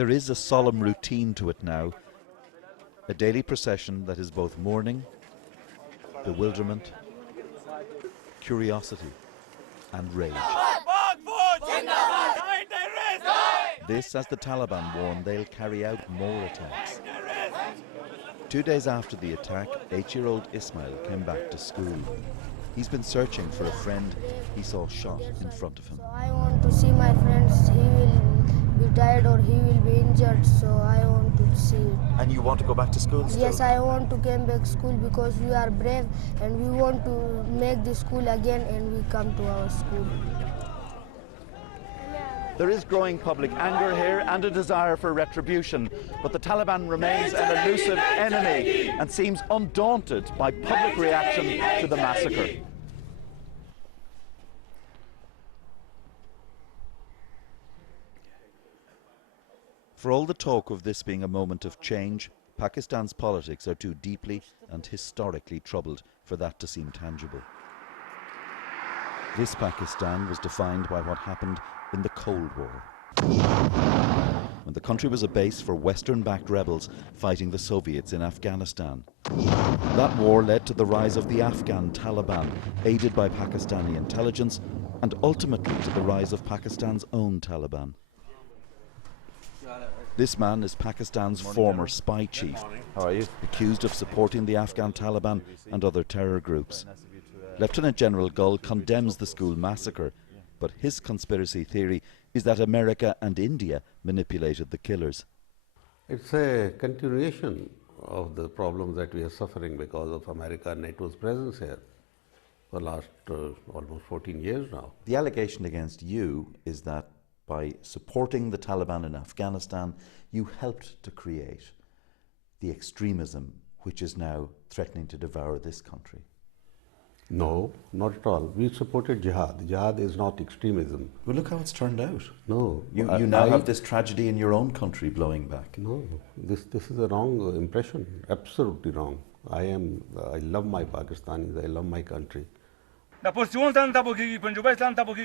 There is a solemn routine to it now, a daily procession that is both mourning, bewilderment, curiosity and rage. This as the Taliban warn they'll carry out more attacks. 2 days after the attack, 8-year-old Ismail came back to school. He's been searching for a friend he saw shot in front of him. So I want to see my friends. He will be died or he will be injured, so I want to see it. And you want to go back to school still? Yes, I want to come back to school because we are brave and we want to make the school again and we come to our school. There is growing public anger here and a desire for retribution, but the Taliban remains an elusive enemy and seems undaunted by public reaction to the massacre. For all the talk of this being a moment of change, Pakistan's politics are too deeply and historically troubled for that to seem tangible. This Pakistan was defined by what happened in the Cold War, when the country was a base for Western-backed rebels fighting the Soviets in Afghanistan. That war led to the rise of the Afghan Taliban, aided by Pakistani intelligence, and ultimately to the rise of Pakistan's own Taliban. This man is Pakistan's former spy chief. How are you? Accused of supporting the Afghan Taliban and other terror groups. Lieutenant General Gull condemns the school massacre, but his conspiracy theory is that America and India manipulated the killers. It's a continuation of the problems that we are suffering because of America and NATO's presence here for the last almost 14 years now. The allegation against you is that by supporting the Taliban in Afghanistan, you helped to create the extremism which is now threatening to devour this country. No, not at all. We supported jihad. Jihad is not extremism. Well, look how it's turned out. No. You now have this tragedy in your own country blowing back. No, this is a wrong impression, absolutely wrong. I love my Pakistanis, I love my country.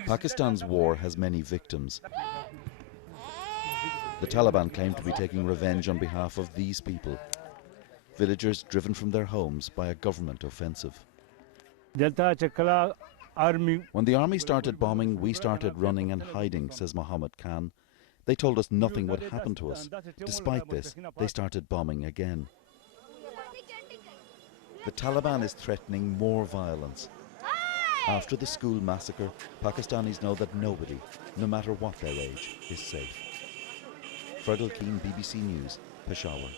Pakistan's war has many victims. The Taliban claim to be taking revenge on behalf of these people, villagers driven from their homes by a government offensive. When the army started bombing, we started running and hiding, says Mohammed Khan. They told us nothing would happen to us. Despite this, they started bombing again. The Taliban is threatening more violence. After the school massacre, Pakistanis know that nobody, no matter what their age, is safe. Fergal Keane, BBC News, Peshawar.